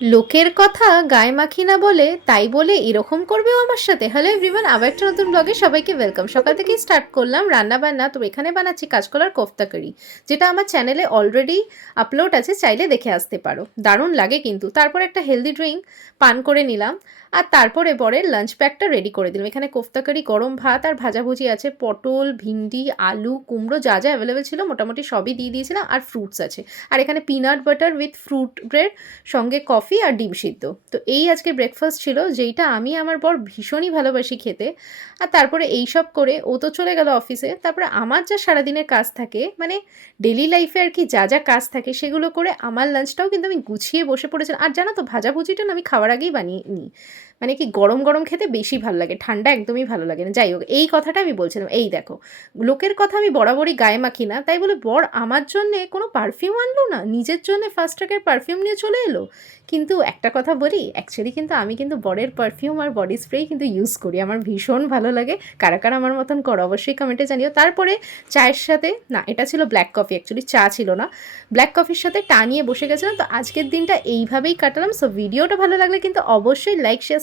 লোকের কথা গায়ে মাখি না বলে, তাই বলে এরকম করবেও আমার সাথে? হ্যালো এভরিওয়ান আবার একটা নতুন ব্লগে সবাইকে ওয়েলকাম সকাল থেকেই স্টার্ট করলাম রান্না বান্না। তো এখানে বানাচ্ছি কাঁচকলার কোফতা কারি যেটা আমার চ্যানেলে অলরেডি আপলোড আছে, চাইলে দেখে আসতে পারো। দারুণ লাগে কিন্তু। তারপর একটা হেলদি ড্রিঙ্ক পান করে নিলাম। আর তারপরে পরে লাঞ্চ প্যাকটা রেডি করে দিলাম। এখানে কোফতা কারি গরম ভাত আর ভাজাভুজি আছে। পটল, ভিন্ডি, আলু, কুমড়ো, যা যা অ্যাভেলেবেল ছিল মোটামুটি সবই দিয়ে দিয়েছিলাম। আর ফ্রুটস আছে। আর এখানে peanut butter with fruit bread সঙ্গে কফি আর ডিম সিদ্ধ। তো এই আজকে ব্রেকফাস্ট ছিল, যেইটা আমি আমার বর ভীষণই ভালোবাসি খেতে। আর তারপরে এই সব করে ও তো চলে গেল অফিসে তারপরে আমার যা সারাদিনের কাজ থাকে মানে ডেলি লাইফে আর কি যা যা কাজ থাকে, সেগুলো করে আমার লাঞ্চটাও কিন্তু আমি গুছিয়ে বসে পড়েছিলাম। আর জানো তো, ভাজাভুজিটা আমি খাওয়ার আগেই বানিয়ে নিই। মানে কি গরম গরম খেতে বেশি ভালো লাগে, ঠান্ডা একদমই ভালো লাগে না। যাই হোক, এই কথাটা আমি বলছিলাম, এই দেখো, লোকের কথা আমি বরাবরই গায়ে মাখি না, তাই বলে বর আমার জন্যে কোনো পারফিউম আনলো না, নিজের জন্য ফার্স্ট ট্র্যাকের পারফিউম নিয়ে চলে এলো। কিন্তু একটা কথা বলি অ্যাকচুয়ালি কিন্তু আমি কিন্তু বরের পারফিউম আর বডি স্প্রেই কিন্তু ইউজ করি, আমার ভীষণ ভালো লাগে, কারা কারা আমার মতন করো অবশ্যই কমেন্টে জানিও। তারপরে চায়ের সাথে, না, এটা ছিল ব্ল্যাক কফি অ্যাকচুয়ালি চা ছিল না ব্ল্যাক কফির সাথে টা নিয়ে বসে গেছিলাম, তো আজকের দিনটা এইভাবেই কাটালাম সো ভিডিওটা ভালো লাগলে কিন্তু অবশ্যই লাইক শেয়ার